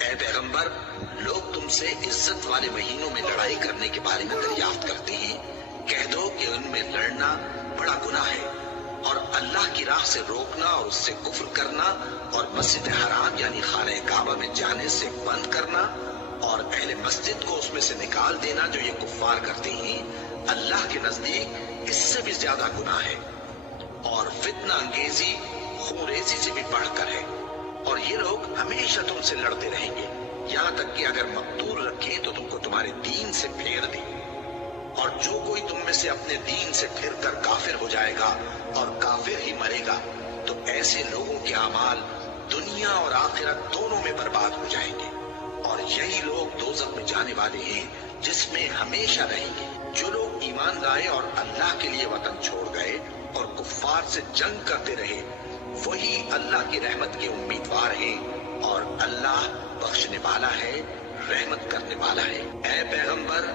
اے پیغمبر، لوگ تم سے عزت والے مہینوں میں لڑائی کرنے کے بارے میں دریافت کرتے ہیں، کہہ دو کہ ان میں لڑنا بڑا گناہ ہے، اور اللہ کی راہ سے روکنا اور اس سے کفر کرنا اور مسجد حرام یعنی خانہ کعبہ میں جانے سے بند کرنا اور اہل مسجد کو اس میں سے نکال دینا جو یہ کفار کرتے ہیں، اللہ کے نزدیک اس سے بھی زیادہ گناہ ہے، اور فتنہ انگیزی خونریزی سے بھی بڑھ کر ہے، اور یہ لوگ ہمیشہ تم سے لڑتے رہیں گے، یہاں تک کہ اگر مقتول رکھیں تو تم کو تمہارے دین سے پھیر دیں، اور جو کوئی تم میں سے اپنے دین سے پھر کر کافر ہو جائے گا اور کافر ہی مرے گا تو ایسے لوگوں کے اعمال دنیا اور آخرت دونوں میں برباد ہو جائیں گے، اور یہی لوگ دوزخ میں جانے والے ہیں جس میں ہمیشہ رہیں گے۔ جو لوگ ایمان لائے اور اللہ کے لیے وطن چھوڑ گئے اور کفار سے جنگ کرتے رہے وہی اللہ کی رحمت کے امیدوار ہیں، اور اللہ بخشنے والا ہے، رحمت کرنے والا ہے۔ اے پیغمبر،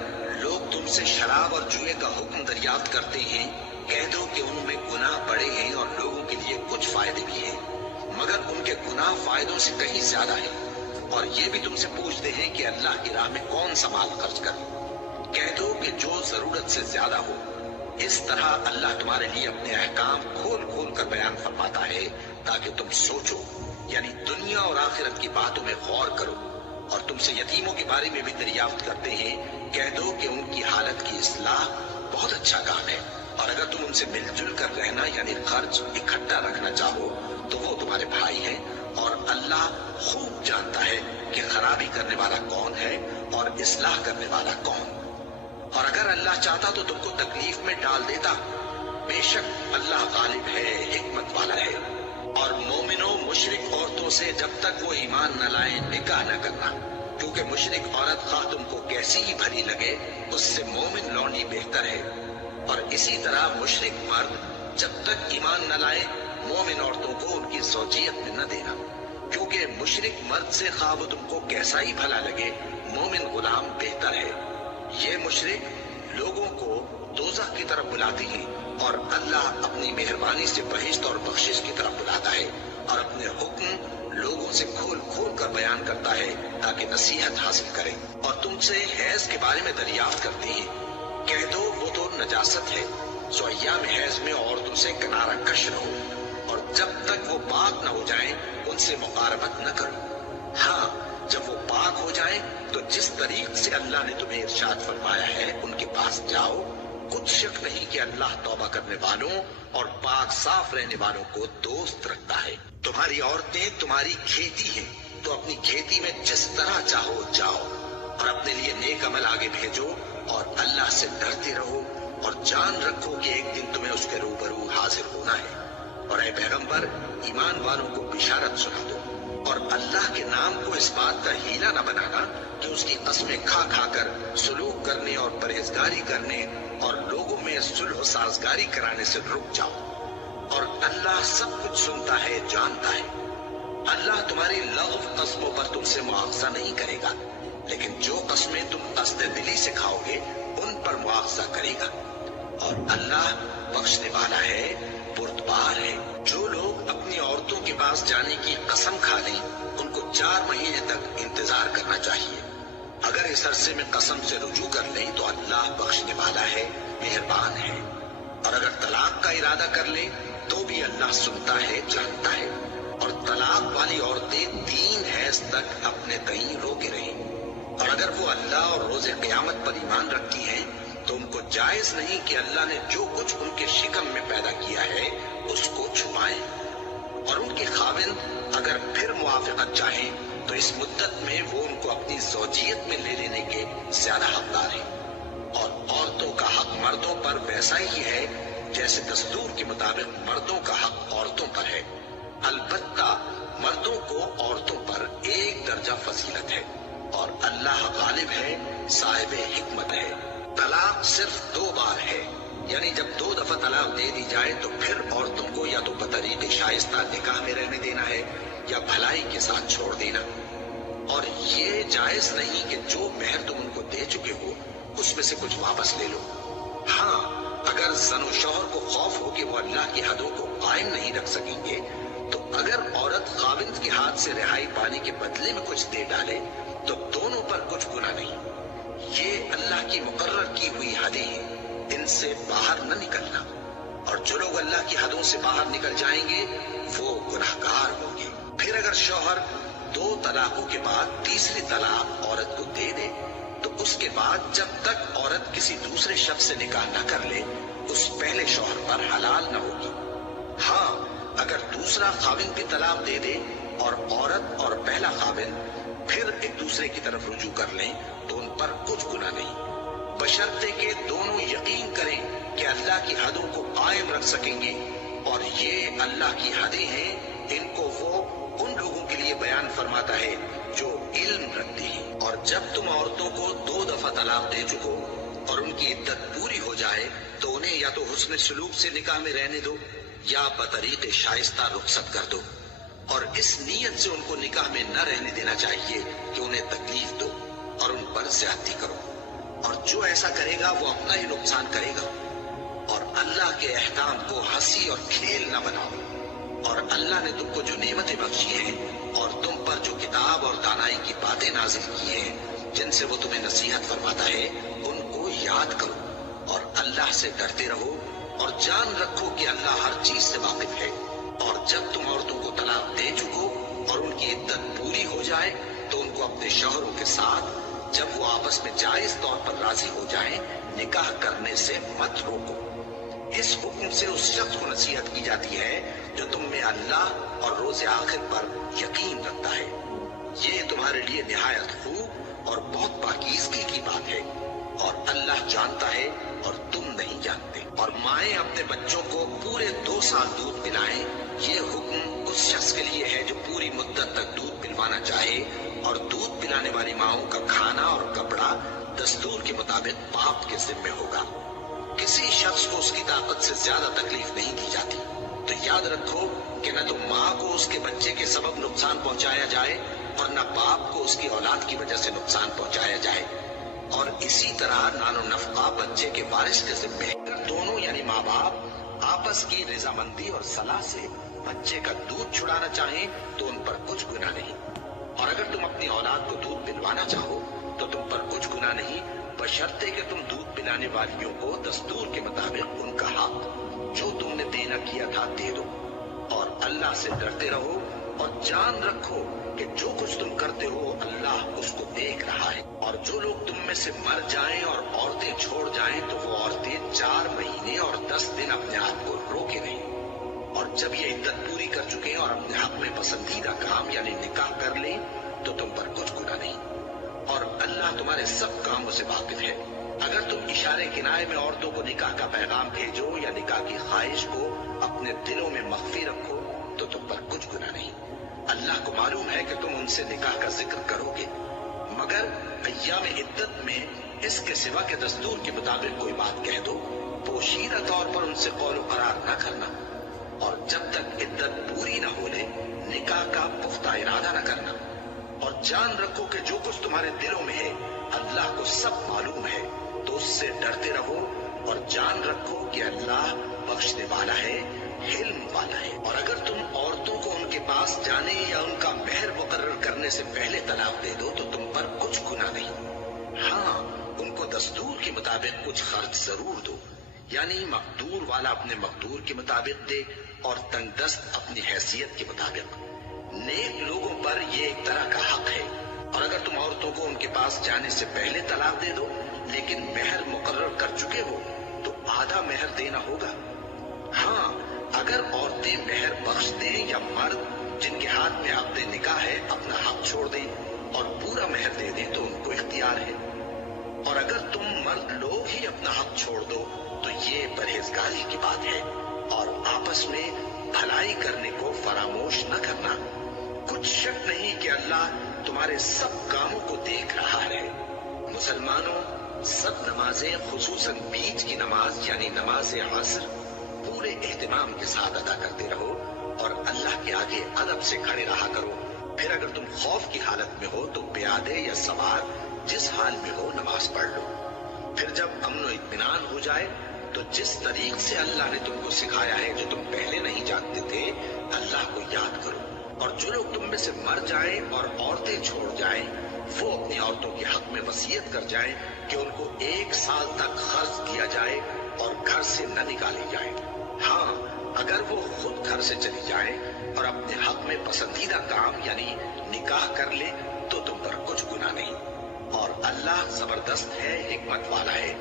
لوگ تم سے شراب اور جوئے کا حکم دریافت کرتے ہیں، کہہ دو کہ ان میں گناہ بڑے ہیں اور لوگوں کے لیے کچھ فائدے بھی ہیں، مگر ان کے گناہ فائدوں سے کہیں زیادہ ہیں، اور یہ بھی تم سے پوچھتے ہیں کہ اللہ کی راہ میں کون سا مال خرچ کرے، کہہ دو کہ جو ضرورت سے زیادہ ہو۔ اس طرح اللہ تمہارے لیے اپنے احکام کھول کھول کر بیان فرماتا ہے تاکہ تم سوچو، یعنی دنیا اور آخرت کی باتوں میں غور کرو، اور تم سے یتیموں کے بارے میں بھی دریافت کرتے ہیں، کہہ دو کہ ان کی حالت کی اصلاح بہت اچھا کام ہے، اور اگر تم ان سے مل جل کر رہنا یعنی خرچ اکٹھا رکھنا چاہو تو وہ تمہارے بھائی ہیں، اور اللہ خوب جانتا ہے کہ خرابی کرنے والا کون ہے اور اصلاح کرنے والا کون، اور اگر اللہ چاہتا تو تم کو تکلیف میں ڈال دیتا، بے شک اللہ غالب ہے، حکمت والا ہے۔ اور مومنوں مشرک عورتوں سے جب تک وہ ایمان نہ لائیں نکاح نہ کرنا، کیونکہ مشرک عورت خواہ تم کو کیسی ہی بھلی لگے اس سے مومن لونڈی بہتر ہے، اور اسی طرح مشرک مرد جب تک ایمان نہ لائے مومن عورتوں کو ان کی زوجیت میں نہ دینا، کیونکہ مشرک مرد سے خواہ وہ تم کو کیسا ہی بھلا لگے مومن غلام بہتر ہے۔ یہ مشرک لوگوں کو دوزخ کی طرف بلاتے ہیں، اور اللہ اپنی مہربانی سے بہشت اور بخشش کی طرف بلاتا ہے، اور اپنے حکم لوگوں سے کھول کھول کر بیان کرتا ہے تاکہ نصیحت حاصل کریں۔ اور تم سے حیض کے بارے میں دریافت کرتے ہیں، کہہ دو وہ تو نجاست ہے، سو ایام حیض میں عورتوں سے کنارہ کش رہو، اور جب تک وہ پاک نہ ہو جائیں ان سے مقاربت نہ کرو، ہاں جب وہ پاک ہو جائیں تو جس طریق سے اللہ نے تمہیں ارشاد فرمایا ہے ان کے پاس جاؤ، کچھ شک نہیں کہ اللہ توبہ کرنے والوں اور پاک صاف رہنے والوں کو دوست رکھتا ہے۔ تمہاری عورتیں تمہاری کھیتی ہیں، تو اپنی کھیتی میں جس طرح چاہو جاؤ، اور اپنے لیے نیک عمل آگے بھیجو، اور اللہ سے ڈرتے رہو، اور جان رکھو کہ ایک دن تمہیں اس کے روبرو حاضر ہونا ہے۔ اور اے پیغمبر، ایمان والوں کو بشارت سنا دو، اور اللہ کے نام کو اس بات کا ہیلا نہ بنانا کہ اس کی قسمیں کھا کھا کر سلوک کرنے اور پرہیزگاری کرنے اور لوگوں میں صلح و سازگاری کرانے سے رک جاؤ، اور اللہ سب کچھ سنتا ہے، جانتا ہے۔ اللہ تمہاری لغو قسموں پر تم سے مواخذہ نہیں کرے گا، لیکن جو قسمیں تم قصد دلی سے کھاؤ گے ان پر مواخذہ کرے گا، اور اللہ بخشنے والا ہے، بردبار ہے۔ جو لوگ اپنی عورتوں کے پاس جانے کی قسم کھا لیں ان کو 4 مہینے تک انتظار کرنا چاہیے، اگر اس عرصے میں قسم سے رجوع کر لیں تو اللہ بخشنے والا ہے، مہربان ہے، اور اگر طلاق کا ارادہ کر لیں تو بھی اللہ سنتا ہے، جانتا ہے۔ اور طلاق والی عورتیں 3 حیض تک اپنے تئیں روکے رہیں، اور اگر وہ اللہ اور روز قیامت پر ایمان رکھتی ہیں تو ان کو جائز نہیں کہ اللہ نے جو کچھ ان کے شکم میں پیدا کیا ہے اس کو چھپائیں، اور ان کے خاوند اگر پھر موافقت چاہیں تو اس مدت میں وہ ان کو اپنی زوجیت میں لے لینے کے زیادہ حقدار ہیں، اور عورتوں کا حق مردوں پر ویسا ہی ہے جیسے دستور کے مطابق مردوں کا حق عورتوں پر ہے، البتہ مردوں کو عورتوں پر 1 درجہ فضیلت ہے، اور اللہ غالب ہے، صاحب حکمت ہے۔ طلاق صرف 2 بار ہے، یعنی جب 2 دفعہ طلاق دے دی جائے تو پھر عورتوں کو یا تو بطریق شائستہ نکاح میں رہنے دینا ہے یا بھلائی کے ساتھ چھوڑ دینا، اور یہ جائز نہیں کہ جو مہر تم ان کو دے چکے ہو اس میں سے کچھ واپس لے لو۔ ہاں اگر زن و شوہر کو خوف ہو کہ وہ اللہ کی حدوں کو قائم نہیں رکھ سکیں گے تو اگر عورت خاوند کے ہاتھ سے رہائی پانے کے بدلے میں کچھ دے ڈالے تو دونوں پر کچھ گناہ نہیں۔ یہ اللہ کی مقرر کی ہوئی حدیں ہیں، ان سے باہر نہ نکلنا، اور جو لوگ اللہ کی حدوں سے باہر نکل جائیں گے وہ گناہگار ہوں گے۔ پھر اگر شوہر 2 طلاقوں کے بعد تیسری طلاق عورت کو دے دے تو اس کے بعد جب تک عورت کسی دوسرے شخص سے نکاح نہ کر لے اس پہلے شوہر پر حلال نہ ہوگی۔ ہاں اگر دوسرا خاوند بھی طلاق دے دے اور عورت اور پہلا خاوند پھر ایک دوسرے کی طرف رجوع کر لیں تو ان پر کچھ گناہ نہیں، بشرطے کہ دونوں یقین کریں کہ اللہ کی حدوں کو قائم رکھ سکیں گے، اور یہ اللہ کی حدیں ہیں، ان کو وہ ان لوگوں کے لیے بیان فرماتا ہے جو علم رکھتے ہیں۔ اور جب تم عورتوں کو 2 دفعہ طلاق دے چکو اور ان کی عدت پوری ہو جائے تو انہیں یا تو حسن سلوک سے نکاح میں رہنے دو یا بطریق شائستہ رخصت کر دو، اور اس نیت سے ان کو نکاح میں نہ رہنے دینا چاہیے کہ انہیں تکلیف دو اور ان پر زیادتی کرو، اور جو ایسا کرے گا وہ اپنا ہی نقصان کرے گا۔ اور اللہ کے احکام کو ہنسی اور کھیل نہ بناؤ، اور اللہ نے تم کو جو نعمتیں بخشی ہیں اور تم پر جو کتاب اور دانائی کی باتیں نازل کی ہیں جن سے وہ تمہیں نصیحت فرماتا ہے ان کو یاد کرو، اور اللہ سے ڈرتے رہو، اور جان رکھو کہ اللہ ہر چیز سے واقف ہے۔ اور جب تم عورتوں کو طلاق دے چکو اور ان کی عدت پوری ہو جائے تو ان کو اپنے شوہروں کے ساتھ جب وہ آپس میں جائز طور پر راضی ہو جائیں نکاح کرنے سے مت روکو۔ اس حکم سے اس شخص کو نصیحت کی جاتی ہے جو تم میں اللہ اور روز آخر پر یقین رکھتا ہے۔ یہ تمہارے لیے نہایت خوب اور بہت پاکیزگی کی بات ہے، اور اللہ جانتا ہے اور تم نہیں جانتے۔ اور مائیں اپنے بچوں کو پورے 2 سال دودھ پلائیں، یہ حکم اس شخص کے لیے ہے جو پوری مدت تک دودھ پلوانا چاہے، اور دودھ پلانے والی ماؤں کا کھانا اور کپڑا دستور کے مطابق باپ کے ذمے ہوگا۔ کسی شخص کو اس کی طاقت سے زیادہ تکلیف نہیں دی جاتی، تو یاد رکھو کہ نہ تو ماں کو اس کے بچے کے سبب نقصان پہنچایا جائے اور نہ باپ کو اس کی اولاد کی وجہ سے نقصان پہنچایا جائے، اور اسی طرح نان و نفقہ بچے کے وارث کے ذمے ہے۔ اگر دونوں یعنی ماں باپ آپس کی رضامندی اور صلاح سے بچے کا دودھ چھڑانا چاہیں تو ان پر کچھ گناہ نہیں، اور اگر تم اپنی اولاد کو دودھ پلوانا چاہو تو تم پر کچھ گناہ نہیں، بشرطے کہ تم دودھ پلانے والیوں کو دستور کے مطابق ان کا حق جو تم نے دینا کیا تھا دے دو، اور اللہ سے ڈرتے رہو، اور جان رکھو کہ جو کچھ تم کرتے ہو اللہ اس کو دیکھ رہا ہے۔ اور جو لوگ تم میں سے مر جائیں اور عورتیں چھوڑ جائیں تو وہ عورتیں 4 مہینے اور 10 دن اپنے آپ کو روکے نہیں، اور جب یہ عدت پوری کر چکے اور اپنے حق میں پسندیدہ کام یعنی نکاح کر لیں تو تم پر کچھ گناہ نہیں، اور اللہ تمہارے سب کاموں سے واقف ہے۔ اگر تم اشارے کنائے میں عورتوں کو نکاح کا پیغام بھیجو یا نکاح کی خواہش کو اپنے دلوں میں مخفی رکھو تو تم پر کچھ گناہ نہیں۔ اللہ کو معلوم ہے کہ تم ان سے نکاح کا ذکر کرو گے، مگر ایام عدت میں اس کے سوا کہ دستور کے مطابق کوئی بات کہہ دو، پوشیدہ طور پر ان سے قول و قرار نہ کرنا، اور جب تک عدت پوری نہ ہو لے نکاح کا پختہ ارادہ نہ کرنا، اور جان رکھو کہ جو کچھ تمہارے دلوں میں ہے اللہ کو سب معلوم ہے، تو اس سے ڈرتے رہو، اور جان رکھو کہ اللہ بخشنے والا ہے، حلم والا ہے۔ اور اگر تم عورتوں کو ان کے پاس جانے یا ان کا مہر مقرر کرنے سے پہلے طلاق دے دو تو تم پر کچھ گناہ نہیں، ہاں ان کو دستور کے مطابق کچھ خرچ ضرور دو، یعنی مقدور والا اپنے مقدور کے مطابق دے اور تنگ دست اپنی حیثیت کے مطابق۔ نیک لوگوں پر یہ ایک طرح کا حق ہے۔ اور اگر تم عورتوں کو ان کے پاس جانے سے پہلے طلاق دے دو لیکن مہر مقرر کر چکے ہو تو آدھا مہر دینا ہوگا۔ ہاں اگر عورتیں مہر بخش دیں یا مرد جن کے ہاتھ میں عقد نکاح ہے اپنا حق چھوڑ دیں اور پورا مہر دے دیں تو ان کو اختیار ہے، اور اگر تم مرد لوگ ہی اپنا حق چھوڑ دو تو یہ پرہیزگاری کی بات ہے، اور آپس میں بھلائی کرنے کو فراموش نہ کرنا۔ کچھ شک نہیں کہ اللہ تمہارے سب کاموں کو دیکھ رہا ہے۔ مسلمانوں، سب نمازیں خصوصاً بیچ کی نماز یعنی نماز عصر پورے اہتمام کے ساتھ ادا کرتے رہو، اور اللہ کے آگے ادب سے کھڑے رہا کرو۔ پھر اگر تم خوف کی حالت میں ہو تو پیادے یا سوار جس حال میں ہو نماز پڑھ لو۔ پھر جب امن و اطمینان ہو جائے تو جس طریق سے اللہ نے تم کو سکھایا ہے جو تم پہلے نہیں جانتے تھے، اللہ کو یاد کرو۔ اور جو لوگ تم میں سے مر جائیں اور عورتیں چھوڑ جائیں، وہ اپنی عورتوں کے حق میں وصیت کر جائیں کہ ان کو 1 سال تک خرچ دیا جائے اور گھر سے نہ نکالی جائے۔ ہاں، اگر وہ خود گھر سے چلی جائیں اور اپنے حق میں پسندیدہ کام یعنی نکاح کر لے تو تم پر کچھ گناہ نہیں، اور اللہ زبردست ہے، حکمت والا ہے۔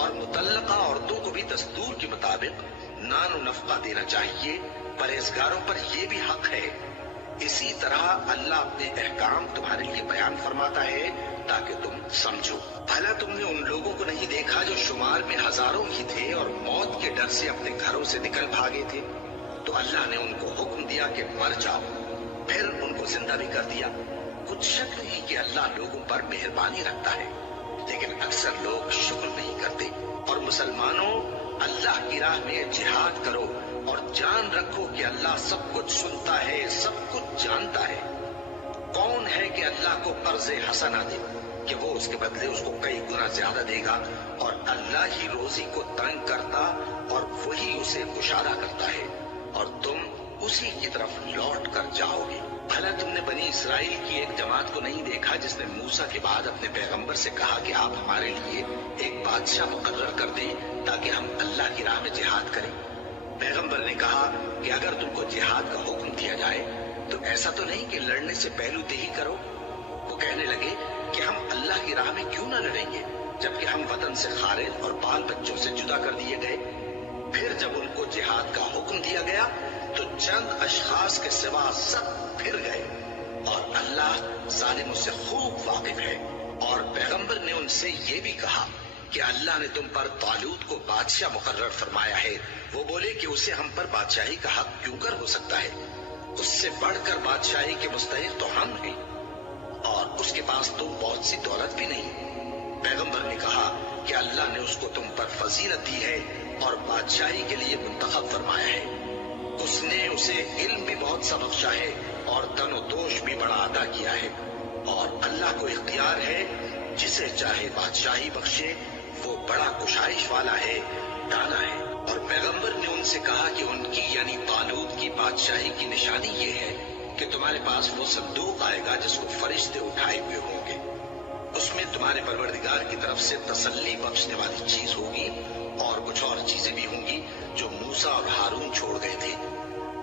اور مطلقہ عورتوں کو بھی دستور کے مطابق نان و نفقہ دینا چاہیے، پرہیزگاروں پر یہ بھی حق ہے۔ اسی طرح اللہ اپنے احکام تمہارے لیے بیان فرماتا ہے تاکہ تم سمجھو۔ بھلا تم نے ان لوگوں کو نہیں دیکھا جو شمار میں ہزاروں ہی تھے اور موت کے ڈر سے اپنے گھروں سے نکل بھاگے تھے؟ تو اللہ نے ان کو حکم دیا کہ مر جاؤ، پھر ان کو زندہ بھی کر دیا۔ کچھ شک نہیں کہ اللہ لوگوں پر مہربانی رکھتا ہے، لیکن اکثر لوگ شکر نہیں کرتے۔ اور مسلمانوں، اللہ کی راہ میں جہاد کرو اور جان رکھو کہ اللہ سب کچھ سنتا ہے، سب کچھ جانتا ہے۔ کون ہے کہ اللہ کو قرض حسنہ دے کہ وہ اس کے بدلے اس کو کئی گنا زیادہ دے گا؟ اور اللہ ہی روزی کو تنگ کرتا اور وہی اسے کشادہ کرتا ہے، اور تم اسی کی طرف لوٹ کر جاؤ گے۔ بھلا تم نے بنی اسرائیل کی ایک جماعت کو نہیں دیکھا جس نے موسیٰ کے بعد اپنے پیغمبر سے کہا کہ آپ ہمارے لیے ایک بادشاہ مقرر کر دیں تاکہ ہم اللہ کی راہ میں جہاد کریں؟ پیغمبر نے کہا کہ اگر تم کو جہاد کا حکم دیا جائے تو ایسا تو نہیں کہ لڑنے سے پہلو دہی کرو۔ وہ کہنے لگے کہ ہم اللہ کی راہ میں کیوں نہ لڑیں گے جبکہ ہم وطن سے خارج اور بال بچوں سے جدا کر دیے گئے۔ پھر جب ان کو جہاد کا حکم دیا گیا تو چند اشخاص کے سوا سب پھر گئے، اور اللہ ظالموں سے خوب واقف ہے۔ اور پیغمبر نے ان سے یہ بھی کہا کہ اللہ نے تم پر طالوت کو بادشاہ مقرر فرمایا ہے۔ وہ بولے کہ اسے ہم پر بادشاہی کا حق کیوں کر ہو سکتا ہے؟ اس سے بڑھ کر بادشاہی کے مستحق تو ہم ہیں، اور اس کے پاس تو بہت سی دولت بھی نہیں۔ پیغمبر نے کہا کہ اللہ نے اس کو تم پر فضیلت دی ہے اور بادشاہی کے لیے منتخب فرمایا ہے۔ اس نے اسے علم بھی بہت سا بخشا ہے اور تن و دوش بھی بڑا عطا کیا ہے، اور اللہ کو اختیار ہے جسے چاہے بادشاہی بخشے، وہ بڑا کشائش والا ہے، دانا ہے۔ اور پیغمبر نے ان سے کہا کہ ان کی یعنی طالوت کی بادشاہی کی نشانی یہ ہے کہ تمہارے پاس وہ صندوق آئے گا جس کو فرشتے اٹھائے ہوئے ہوں گے۔ اس میں تمہارے پروردگار کی طرف سے تسلی بخشنے والی چیز ہوگی، اور کچھ اور چیزیں بھی ہوں گی جو موسیٰ اور ہارون چھوڑ گئے تھے۔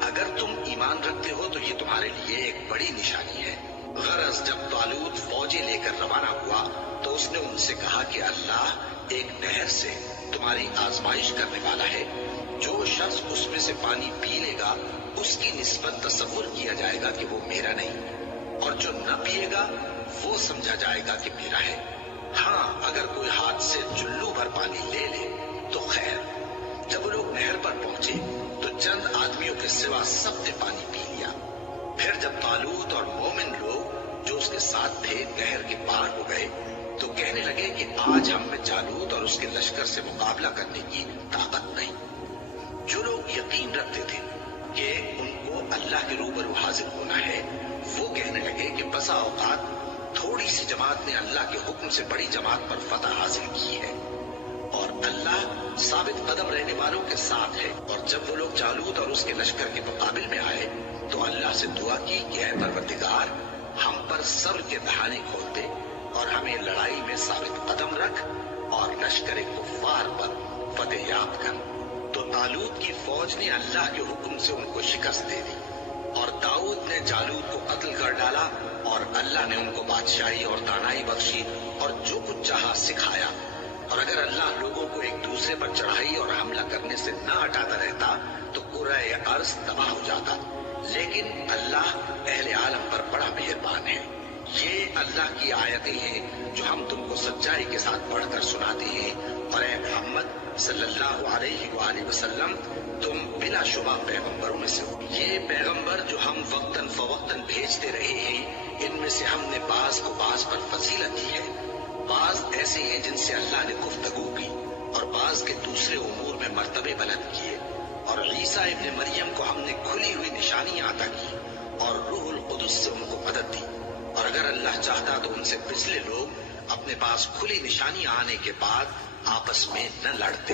اگر تم ایمان رکھتے ہو تو یہ تمہارے لیے ایک بڑی نشانی ہے۔ غرض جب طالوت فوجیں لے کر روانہ ہوا تو اس نے ان سے کہا کہ اللہ ایک نہر سے تمہاری آزمائش کرنے والا ہے، جو شخص اس میں سے پانی پی لے گا اس کی نسبت تصور کیا جائے گا کہ وہ میرا نہیں، اور جو نہ پیے گا وہ سمجھا جائے گا کہ میرا ہے۔ ہاں، اگر کوئی ہاتھ سے چلو بھر پانی لے لے تو خیر۔ جب وہ لوگ نہر پر پہنچے تو چند آدمیوں کے سوا سب نے پانی پی لیا۔ پھر جب طالوت اور مومن لوگ جو اس کے ساتھ تھے نہر کے پار ہو گئے تو کہنے لگے کہ آج ہم میں جالوت اور اس کے لشکر سے مقابلہ کرنے کی طاقت نہیں۔ جو لوگ یقین رکھتے تھے کہ ان کو اللہ کے روبرو حاضر ہونا ہے، وہ کہنے لگے کہ بسا اوقات تھوڑی سی جماعت نے اللہ کے حکم سے بڑی جماعت پر فتح حاصل کی ہے، اور اللہ ثابت قدم رہنے والوں کے ساتھ ہے۔ اور جب وہ لوگ جالوت اور اس کے لشکر کے مقابل میں آئے تو اللہ سے دعا کی کہ اے پروردگار، ہم پر صبر کے دہانے کھول دے اور ہمیں لڑائی میں ثابت قدم رکھ اور لشکر کفار پر فتح یاب کر۔ تو طالوت کی فوج نے اللہ کے حکم سے ان کو شکست دے دی، اور داؤد نے جالوت کو قتل کر ڈالا، اور اللہ نے ان کو بادشاہی اور دانائی بخشی اور جو کچھ چاہا سکھایا۔ اور اگر اللہ لوگوں کو ایک دوسرے پر چڑھائی اور حملہ کرنے سے نہ ہٹاتا رہتا تو کرۂ ارض تباہ ہو جاتا، لیکن اللہ اہل عالم پر بڑا مہربان ہے۔ یہ اللہ کی آیتیں ہیں جو ہم تم کو سچائی کے ساتھ پڑھ کر سناتے ہیں، اور اے محمد صلی اللہ علیہ وآلہ وسلم، تم بلا شبہ پیغمبروں میں سے ہو۔ یہ پیغمبر جو ہم وقتاً فوقتاً بھیجتے رہے ہیں، ان میں سے ہم نے بعض کو بعض پر فضیلت دی ہے۔ بعض ایسے ہیں جن سے اللہ نے گفتگو کی، اور بعض کے دوسرے امور میں مرتبے بلند کیے۔ اور عیسیٰ ابن مریم کو ہم نے کھلی ہوئی نشانیاں عطا کی، اور روح القدس سے ان کو مدد دی۔ اور اگر اللہ چاہتا تو ان سے پچھلے لوگ اپنے پاس کھلی نشانیاں آنے کے بعد آپس میں نہ لڑتے،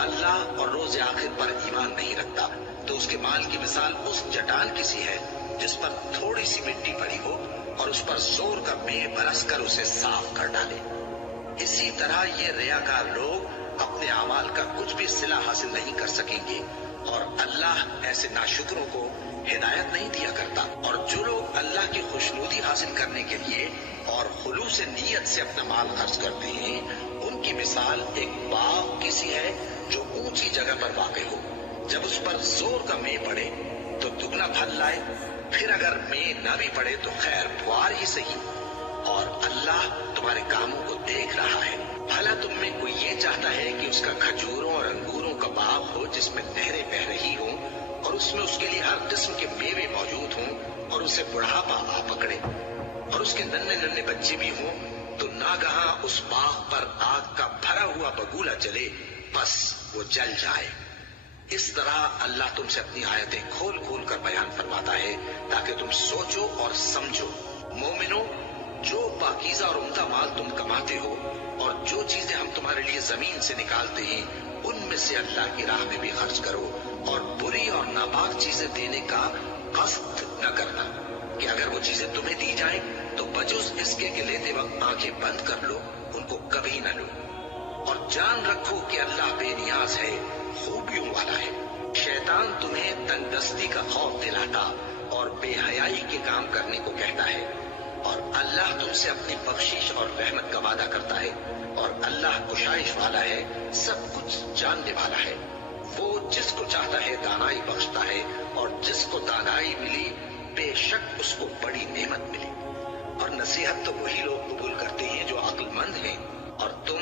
اللہ اور روز آخر پر ایمان نہیں رکھتا تو اس کے مال کی مثال اس چٹان کی سی ہے جس پر تھوڑی سی مٹی پڑی ہو اور اس پر زور کا مے برس کر اسے صاف کر ڈالے۔ اسی طرح یہ ریاکار لوگ اپنے اعمال کا کچھ بھی صلہ حاصل نہیں کر سکیں گے، اور اللہ ایسے ناشکروں کو ہدایت نہیں دیا کرتا۔ اور جو لوگ اللہ کی خوشنودی حاصل کرنے کے لیے اور خلوص نیت سے اپنا مال خرچ کرتے ہیں، ان کی مثال ایک باغ کی سی ہے جو اونچی جگہ پر واقع ہو۔ جب اس پر زور کا مے پڑے تو دگنا پھل لائے، پھر اگر مے نہ بھی پڑے تو خیر بوار ہی صحیح، اور اللہ تمہارے کاموں کو دیکھ رہا ہے۔ بھلا تم میں کوئی یہ چاہتا ہے کہ اس کا کھجوروں اور انگوروں کا باغ ہو جس میں نہریں بہ رہی ہوں اور اس میں اس کے لیے ہر قسم کے میوے موجود ہوں، اور اسے بڑھاپا آ پکڑے اور اس کے ننھے ننھے بچے بھی ہوں، تو ناگہاں اس باغ پر آگ کا بھرا ہوا بگولا چلے، بس وہ جل جائے۔ اس طرح اللہ تم سے اپنی آیتیں کھول کھول کر بیان فرماتا ہے تاکہ تم سوچو اور سمجھو۔ مومنو، جو پاکیزہ اور عمدہ مال تم کماتے ہو اور جو چیزیں ہم تمہارے لیے زمین سے نکالتے ہیں، ان میں سے اللہ کی راہ میں بھی خرچ کرو، اور بری اور ناپاک چیزیں دینے کا قصد نہ کرنا کہ اگر وہ چیزیں تمہیں دی جائیں تو بجز اس کے کہ لیتے وقت آنکھیں بند کر لو، ان کو کبھی نہ لو۔ اور جان رکھو کہ اللہ بے نیاز ہے، خوبیوں والا ہے۔ شیطان تمہیں تنگ دستی کا خوف دلاتا اور بے حیائی کے کام کرنے کو کہتا ہے، اور اللہ تم سے اپنی بخشش اور رحمت کا وعدہ کرتا ہے، اور اللہ کشائش والا ہے، سب کچھ جاننے والا ہے۔ وہ جس کو چاہتا ہے دانائی بخشتا ہے، اور جس کو دانائی ملی بے شک اس کو بڑی نعمت ملی۔ اور نصیحت تو وہی لوگ قبول کرتے ہیں جو عقل مند ہیں، اور تم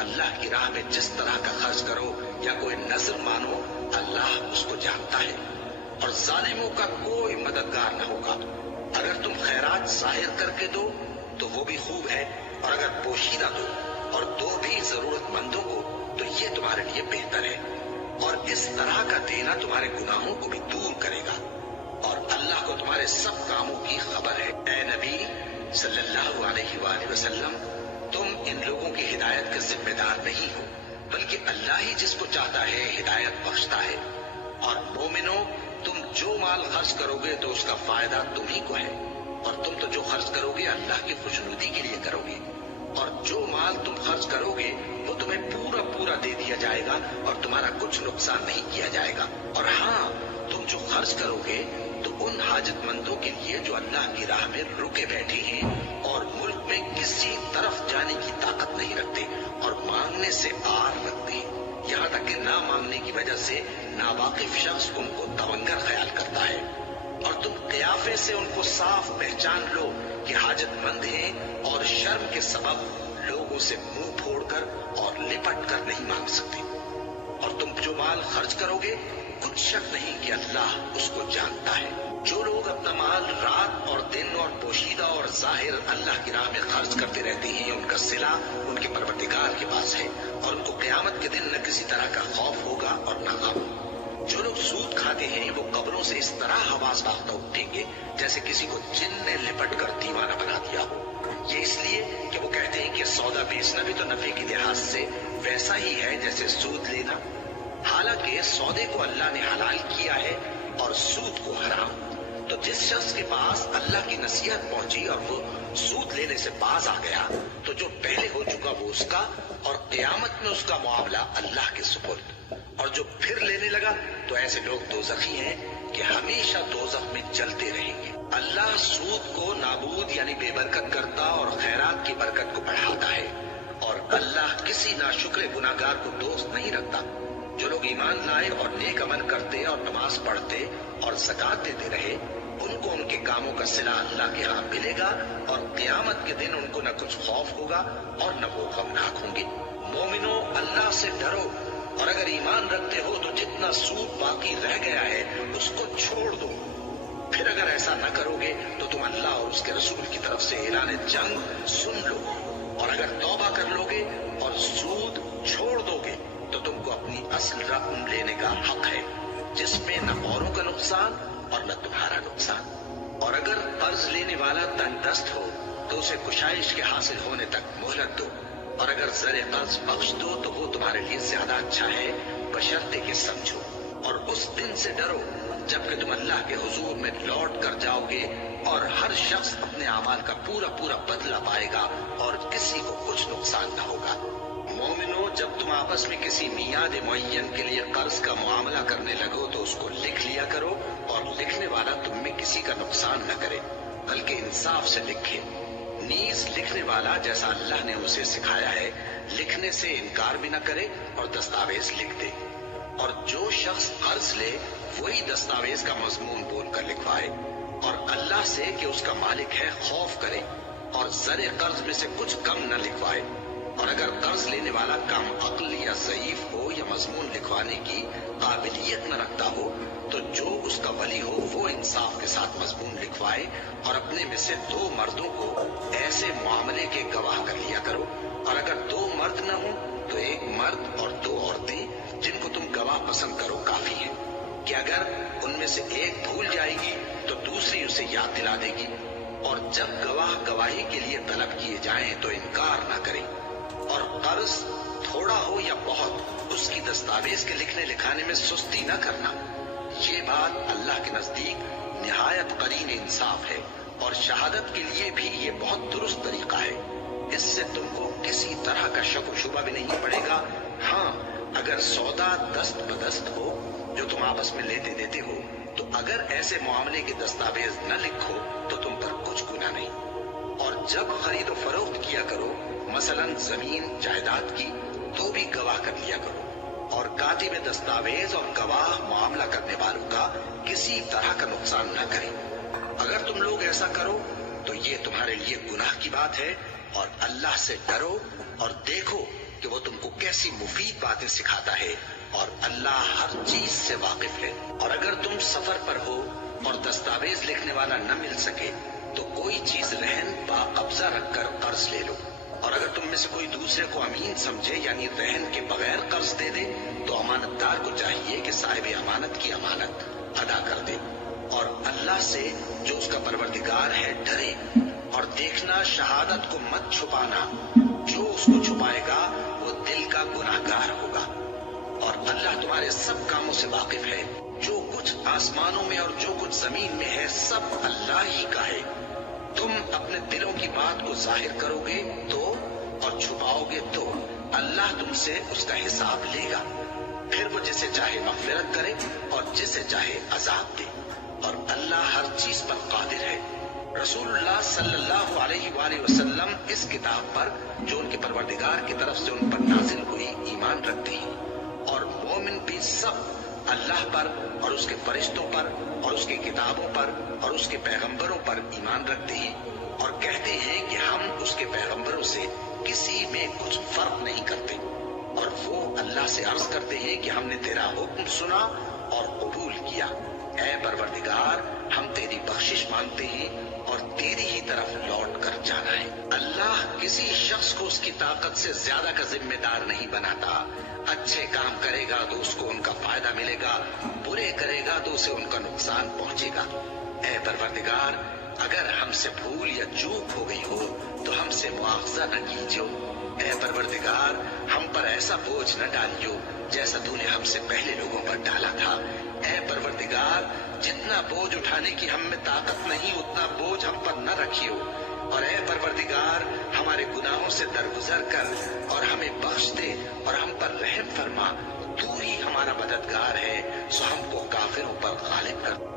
اللہ کی راہ میں جس طرح کا خرچ کرو یا کوئی نذر مانو، اللہ اس کو جانتا ہے، اور ظالموں کا کوئی مددگار نہ ہوگا۔ اگر تم خیرات ظاہر کر کے دو تو وہ بھی خوب ہے، اور اگر پوشیدہ دو اور دو بھی ضرورت مندوں کو تو یہ تمہارے لیے بہتر ہے، اور اس طرح کا دینا تمہارے گناہوں کو بھی دور کرے گا، اور اللہ کو تمہارے سب کاموں کی خبر ہے۔ اے نبی صلی اللہ علیہ وآلہ وسلم، تم ان لوگوں کی ہدایت کے ذمہ دار نہیں ہو، بلکہ اللہ ہی جس کو چاہتا ہے ہدایت بخشتا ہے۔ اور مومنو، تم جو مال خرچ کرو گے تو اس کا فائدہ تمہیں کو ہے، اور تم تو جو خرچ کرو گے اللہ کی خوشنودی کے لیے کرو گے، اور جو مال تم خرچ کرو گے وہ تمہیں پورا پورا دے دیا جائے گا، اور تمہارا کچھ نقصان نہیں کیا جائے گا۔ اور ہاں، تم جو خرچ کرو گے تو ان حاجت مندوں کے لیے جو اللہ کی راہ میں رکے بیٹھے ہیں اور ملک میں کسی طرف جانے کی طاقت نہیں رکھتے اور مانگنے سے آر رکھتے ہیں، یہاں تک کہ نہ مانگنے کی وجہ سے ناواقف شخص ان کو تونگر خیال کرتا ہے، اور تم قیافے سے ان کو صاف پہچان لو کہ حاجت مند ہیں، اور شرم کے سبب لوگوں سے منہ پھوڑ کر اور لپٹ کر نہیں مانگ سکتے۔ اور تم جو مال خرچ کرو گے کچھ شک نہیں کہ اللہ اس کو جانتا ہے۔ جو لوگ اپنا مال رات اور دن اور پوشیدہ اور ظاہر اللہ کی راہ میں خرچ کرتے رہتے ہیں، ان کا صلہ ان کے پروردگار کے پاس ہے، اور ان کو قیامت کے دن نہ کسی طرح کا خوف ہوگا اور نہ غم۔ جو لوگ سود کھاتے ہیں وہ قبروں سے اس طرح حواس باختہ اٹھیں گے جیسے کسی کو جن نے لپٹ کر دیوانہ بنا دیا ہو۔ یہ اس لیے کہ وہ کہتے ہیں کہ سودا بیچنا بھی تو نفع کی لحاظ سے ویسا ہی ہے جیسے سود لینا، حالانکہ سودے کو اللہ نے حلال کیا ہے اور سود کو حرام۔ تو جس شخص کے پاس اللہ کی نصیحت پہنچی اور وہ سود لینے سے باز آ گیا تو جو پہلے ہو چکا وہ اس کا، اور قیامت میں اس کا معاملہ اللہ کے سپرد۔ اور جو پھر لینے لگا تو ایسے لوگ دوزخی ہیں کہ ہمیشہ دوزخ میں جلتے رہیں گے۔ اللہ سود کو نابود یعنی بے برکت کرتا اور خیرات کی برکت کو بڑھاتا ہے، اور اللہ کسی ناشکر گناہگار کو دوست نہیں رکھتا۔ جو لوگ ایمان لائے اور نیک عمل کرتے اور نماز پڑھتے اور زکوٰۃ دیتے رہے، ان کو ان کے کاموں کا صلہ اللہ کے ہاں ملے گا، اور قیامت کے دن ان کو نہ کچھ خوف ہوگا اور نہ وہ غمناک ہوں گے۔ مومنو، اللہ سے ڈرو، اور اگر ایمان رکھتے ہو تو جتنا سود باقی رہ گیا ہے اس کو چھوڑ دو۔ پھر اگر ایسا نہ کرو گے تو تم اللہ اور اس کے رسول کی طرف سے اعلان جنگ سن لو، اور اگر توبہ کر لو گے اور سود چھوڑ دو گے تو تم کو اپنی اصل رقم لینے کا حق ہے، جس میں نہ اوروں کا نقصان اور نہ تمہارا نقصان۔ اور اگر قرض لینے والا تنگ دست ہو تو اسے کشائش کے حاصل ہونے تک مہلت دو، اور اگر زر قرض بخش دو تو وہ تمہارے لیے زیادہ اچھا ہے، بشرطے کہ سمجھو۔ اور اس دن سے ڈرو جبکہ تم اللہ کے حضور میں لوٹ کر جاؤ گے اور ہر شخص اپنے اعمال کا پورا پورا بدلہ پائے گا اور کسی کو کچھ نقصان نہ ہوگا۔ مومنو، جب تم آپس میں کسی میعاد معین کے لیے قرض کا معاملہ کرنے لگو تو اس کو لکھ لیا کرو، اور لکھنے والا تم میں کسی کا نقصان نہ کرے بلکہ انصاف سے لکھے۔ نیز لکھنے والا جیسا اللہ نے اسے سکھایا ہے لکھنے سے انکار بھی نہ کرے اور دستاویز لکھ دے، اور جو شخص قرض لے وہی دستاویز کا مضمون بول کر لکھوائے، اور اللہ سے کہ اس کا مالک ہے خوف کرے، اور زر قرض میں سے کچھ کم نہ لکھوائے۔ اور اگر قرض لینے والا کم عقل یا ضعیف ہو یا مضمون لکھوانے کی قابلیت نہ رکھتا ہو تو جو اس کا ولی ہو وہ انصاف کے ساتھ مضمون لکھوائے، اور اپنے میں سے 2 مردوں کو ایسے معاملے کے گواہ کر لیا کرو، اور اگر 2 مرد نہ ہوں تو 1 مرد اور 2 عورتیں جن کو تم گواہ پسند کرو کافی ہیں، کہ اگر ان میں سے ایک بھول جائے گی تو دوسری اسے یاد دلا دے گی۔ اور جب گواہ گواہی کے لیے طلب کیے جائیں تو انکار نہ کریں، اور قرض تھوڑا ہو یا بہت اس کی دستاویز کے لکھنے لکھانے میں سستی نہ کرنا۔ یہ بات اللہ کے نزدیک نہایت قرین انصاف ہے، اور شہادت کے لیے بھی یہ بہت درست طریقہ ہے۔ اس سے تم کو کسی طرح کا شک و شبہ بھی نہیں پڑے گا۔ ہاں، اگر سودا دست بدست ہو جو تم آپس میں لیتے دیتے ہو تو اگر ایسے معاملے کے دستاویز نہ لکھو تو تم پر کچھ گناہ نہیں۔ اور جب خرید و فروخت کیا کرو، مثلا زمین جائیداد کی، تو بھی گواہ کر لیا کرو، اور کاتب دستاویز اور گواہ معاملہ کرنے والوں کا کسی طرح کا نقصان نہ کرے۔ اگر تم لوگ ایسا کرو تو یہ تمہارے لیے گناہ کی بات ہے، اور اللہ سے ڈرو اور دیکھو کہ وہ تم کو کیسی مفید باتیں سکھاتا ہے، اور اللہ ہر چیز سے واقف ہے۔ اور اگر تم سفر پر ہو اور دستاویز لکھنے والا نہ مل سکے تو کوئی چیز رہن با قبضہ رکھ کر قرض لے لو، اور اگر تم میں سے کوئی دوسرے کو امین سمجھے یعنی رہن کے بغیر قرض دے دے تو امانت دار کو چاہیے کہ صاحب امانت کی امانت ادا کر دے، اور اللہ سے جو اس کا پروردگار ہے ڈرے، اور دیکھنا شہادت کو مت چھپانا، جو اس کو چھپائے گا وہ دل کا گناہگار ہوگا۔ اور اللہ تمہارے سب کاموں سے واقف ہے، جو کچھ آسمانوں میں اور جو کچھ زمین میں ہے سب اللہ ہی کا ہے۔ تم اپنے دلوں کی بات کو ظاہر کرو گے تو اور چھپاؤ گے تو اللہ تم سے اس کا حساب لے گا، پھر وہ جسے چاہے مغفرت کرے اور جسے چاہے عذاب دے، اور اللہ ہر چیز پر قادر ہے۔ رسول اللہ صلی اللہ علیہ وآلہ وسلم اس کتاب پر جو ان کے پروردگار کی طرف سے ان پر نازل ہوئی ایمان رکھتے ہیں، اور مومن بھی سب اللہ پر اور اس کے فرشتوں پر اور اس کی کتابوں پر اور اس کے پیغمبروں پر ایمان رکھتے ہیں، اور کہتے ہیں کہ ہم اس کے پیغمبروں سے کسی میں کچھ فرق نہیں کرتے، اور وہ اللہ سے عرض کرتے ہیں کہ ہم نے تیرا حکم سنا اور قبول کیا۔ اے پروردگار، ہم تیری بخشش مانگتے ہیں اور تیری ہی طرف لوٹ کر جانا ہے۔ اللہ کسی شخص کو اس کی طاقت سے زیادہ کا ذمہ دار نہیں بناتا۔ اچھے کام کرے گا تو اس کو ان کا فائدہ ملے گا، برے کرے گا تو اسے ان کا نقصان پہنچے گا۔ اے پروردگار، اگر ہم سے بھول یا چوک ہو گئی ہو تو ہم سے مواخذہ نہ کیجو۔ اے پروردگار، ہم پر ایسا بوجھ نہ ڈالیو جیسا تو نے ہم سے پہلے لوگوں پر ڈالا تھا۔ اے پروردگار، جتنا بوجھ اٹھانے کی ہم میں طاقت نہیں اتنا بوجھ ہم پر نہ رکھیو، اور اے پروردگار، ہمارے گناہوں سے درگزر کر اور ہمیں بخش دے اور ہم پر رحم فرما۔ تو ہی ہمارا مددگار ہے، سو ہم کو کافروں پر غالب کر۔